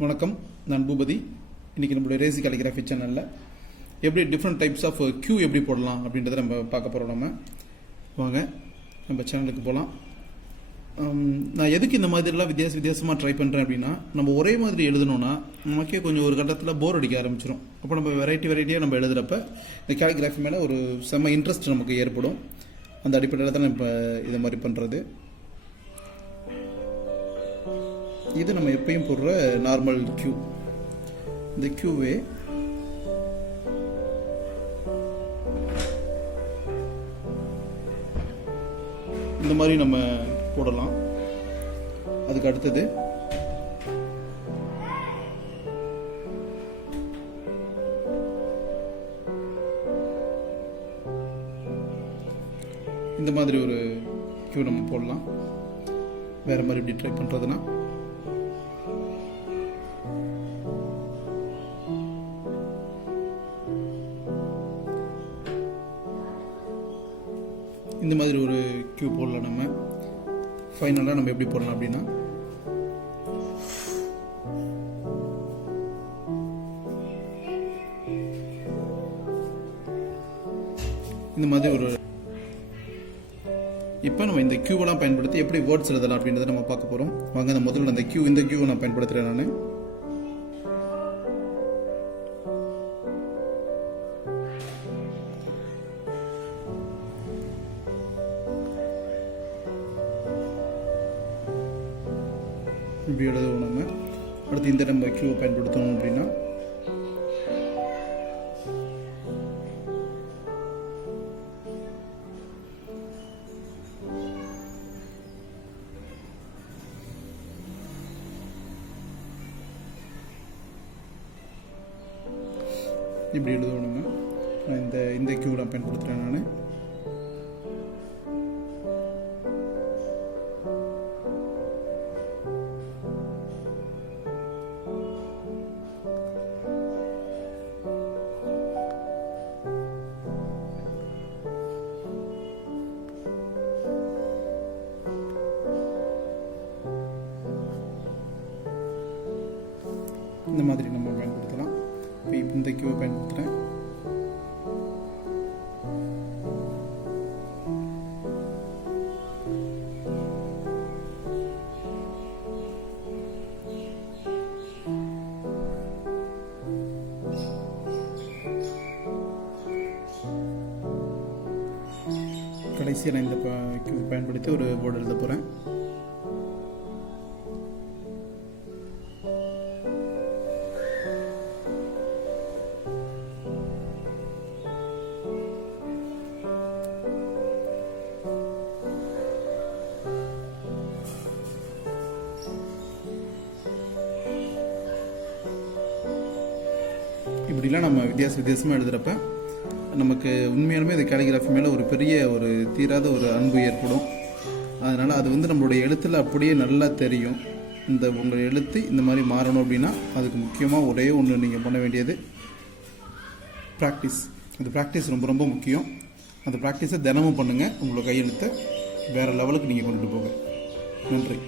வணக்கம், நான் பூபதி. இன்றைக்கி நம்மளுடைய ரேசி calligraphy சேனலில் எப்படி டிஃப்ரெண்ட் டைப்ஸ் ஆஃப் கியூ எப்படி போடலாம் அப்படின்றத நம்ம பார்க்க போகிறோம். வாங்க நம்ம சேனலுக்கு போகலாம். நான் எதுக்கு இந்த மாதிரிலாம் வித்தியாசமாக ட்ரை பண்ணுறேன் அப்படின்னா, நம்ம ஒரே மாதிரி எழுதணும்னா நமக்கே கொஞ்சம் ஒரு கட்டத்தில் போர் அடிக்க ஆரம்பிச்சிடும். அப்போ நம்ம வெரைட்டியாக நம்ம எழுதுகிறப்ப இந்த calligraphy மேலே ஒரு செம்ம இன்ட்ரெஸ்ட் நமக்கு ஏற்படும். அந்த அடிப்படையில் தான் இப்போ இதை மாதிரி பண்ணுறது. இது நம்ம எப்பயும் போடுற நார்மல் கியூ. இந்த கியூவே இந்த மாதிரி நம்ம போடலாம். அதுக்கு அடுத்தது இந்த மாதிரி ஒரு கியூ நம்ம போடலாம். வேற மாதிரி எப்படி ட்ரை பண்றதுன்னா, இந்த மாதிரி ஒரு கியூ போடலாம். நம்ம ஃபைனலாக நம்ம எப்படி போடலாம் அப்படின்னா, இந்த மாதிரி ஒரு இப்போ நம்ம இந்த கியூவெல்லாம் பயன்படுத்தி எப்படி வேர்ட்ஸ் எழுதலாம் அப்படின்றத நம்ம பார்க்க போகிறோம். வாங்க, அந்த முதல்ல அந்த இந்த கியூவை நான் பயன்படுத்துகிறேன். நான் இப்படி எழுதுவோம். நம்ம அடுத்து இந்த நம்ம கியூவை பயன்படுத்தணும் அப்படின்னா, இப்படி எழுதுவோம். நம்ம இந்த கியூவை நான் பயன்படுத்துகிறேன். நான் இந்த மாதிரி நம்ம பயன்படுத்தலாம். இப்போ இந்த கியூவை பயன்படுத்துகிறேன். கடைசியாக நான் இந்த கியூவை பயன்படுத்தி ஒரு போர்டு எழுத போகிறேன். இப்படிலாம் நம்ம வித்தியாசமாக எழுதுகிறப்ப நமக்கு உண்மையாலுமே இந்த calligraphy மேலே ஒரு பெரிய ஒரு தீராத ஒரு அன்பு ஏற்படும். அதனால் அது நம்மளுடைய எழுத்தில் அப்படியே நல்லா தெரியும். உங்கள் எழுத்து இந்த மாதிரி மாறணும் அப்படின்னா அதுக்கு முக்கியமாக ஒரே ஒன்று நீங்கள் பண்ண வேண்டியது ப்ராக்டிஸ். அந்த ப்ராக்டிஸ் ரொம்ப ரொம்ப முக்கியம். அந்த ப்ராக்டிஸை தினமும் பண்ணுங்கள். உங்களோட கையெழுத்தை வேறு லெவலுக்கு நீங்கள் கொண்டுட்டு போங்க. நன்றி.